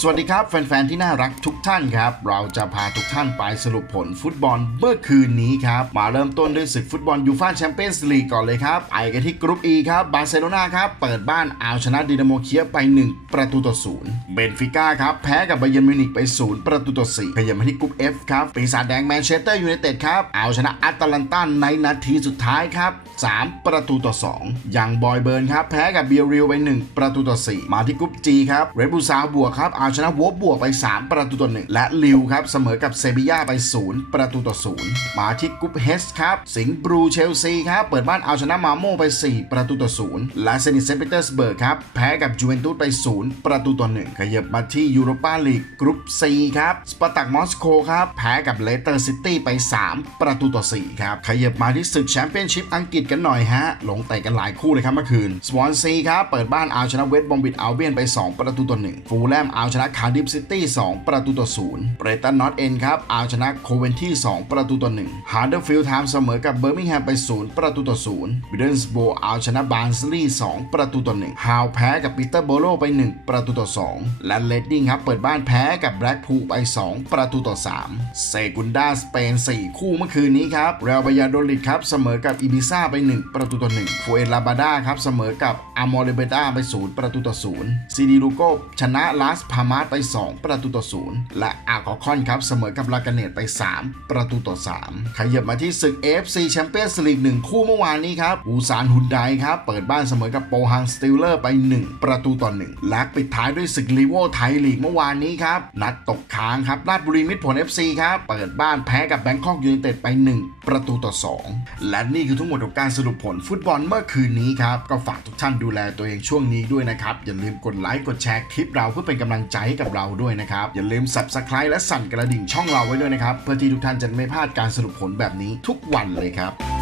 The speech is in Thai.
สวัสดีครับ แฟน ๆ ที่น่ารักทุกท่านครับ เราจะพาทุกท่านไปสรุปผลฟุตบอลเมื่อคืนนี้ครับ มาเริ่มต้นด้วยศึกฟุตบอลยูฟ่าแชมเปี้ยนส์ลีกก่อนเลยครับไปกันที่กรุ๊ป E ครับบาร์เซโลนาครับเปิดบ้านเอาชนะดินาโมเคียไป 1 ประตูต่อศูนย์เบนฟิก้าครับแพ้กับบาเยนมิวนิกไป 0 ประตูต่อ4ขยับมาที่กรุ๊ป F ครับปีศาจแดงแมนเชสเตอร์ยูไนเต็ดครับเอาชนะอัตแลนตันในนาทีสุดท้ายครับ3 ประตูต่อ2ยังบอยเบิร์นครับแพ้กับเบียริลไป 1 ประตูต่อ4มาที่กรุ๊ป G ครับเรดบูซาบวกครับเอาชนะวบบวกไป 3 ประตูต่อ1และลิวครับ เสมอกับเซบียาไป 0 ประตูต่อ 0 มาที่กรุ๊ป H ครับ สิงห์บลูเชลซีครับ เปิดบ้านเอาชนะมาโม่ไป 4 ประตูต่อ 0 และเซนิตเซนต์ปีเตอร์สเบิร์กครับ แพ้กับจูเวนตุสไป 0 ประตูต่อ 1 ขยับมาที่ยูโรปาลีกกรุ๊ป C ครับ สปาตักมอสโกครับ แพ้กับเลสเตอร์ซิตี้ไป 3 ประตูต่อ 4 ครับ ขยับมาที่ศึกแชมเปี้ยนชิพอังกฤษกันหน่อยฮะ ลงเตะกันหลายคู่เลยครับเมื่อคืน สวอนซีครับ เปิดบ้านเอาชนะเวสต์บอมบิดอัลเบียนไป 2 ประตูต่อ1ฟูลแลมเอาชนะคาร์ดิฟซิตี้2ประตูต่อ0เบรตันนอตเอ็นครับเอาชนะโคเวนที่ 2 ประตูต่อ1ฮาร์เดอร์ฟิลด์ไทม์เสมอกับเบอร์มิงแฮมไป 0 ประตูต่อ0บิเดนส์โบเอาชนะบาร์นสลีย์2ประตูต่อ1ฮาวแพ้กับปีเตอร์โบโลไป 1 ประตูต่อ 2 และเลดดิ้งครับเปิดบ้านแพ้กับแบล็กพูไป 2 ประตูต่อ 3 เซกุนดาสเปน 4 คู่เมื่อคืนนี้ครับเรอัลบายาโดลิดครับเสมอกับอีบิซ่าไป 1 ประตูต่อ1ฟูเอลาบาดาครับเสมอกับอามอเลเบตาไป 0 ประตูต่อ0ซีดีลูโกชนะลาสพามาสไป 2 ประตูต่อ0และอากอคอนครับเสมอกับลากาเนตไป 3 ประตูต่อ3ขยับมาที่ศึก AFC แชมเปี้ยนส์ลีก1คู่เมื่อวานนี้ครับอูซานฮุนไดครับเปิดบ้านเสมอกับโปฮังสติลเลอร์ไป 1 ประตูต่อ1และปิดท้ายด้วยศึกลีโวไทยลีกเมื่อวานนี้ครับนัดตกค้างครับราชบุรีมิตรผล FC ครับเปิดบ้านแพ้กับแบงคอกยูไนเต็ดไป 1 ประตูต่อ 2 และนี่คือทั้งหมดของการสรุปผลฟุตบอลเมื่อคืนนี้ครับก็ฝากทุกท่านดูแลตัวเองช่วงนี้ด้วยนะครับอย่าลืมกดไลค์กดแชร์คลิปเราเพื่อเป็นกำลังใจให้กับเราด้วยนะครับ อย่าลืม subscribe และสั่นกระดิ่งช่องเราไว้ด้วยนะครับ เพื่อที่ทุกท่านจะไม่พลาดการสรุปผลแบบนี้ทุกวันเลยครับ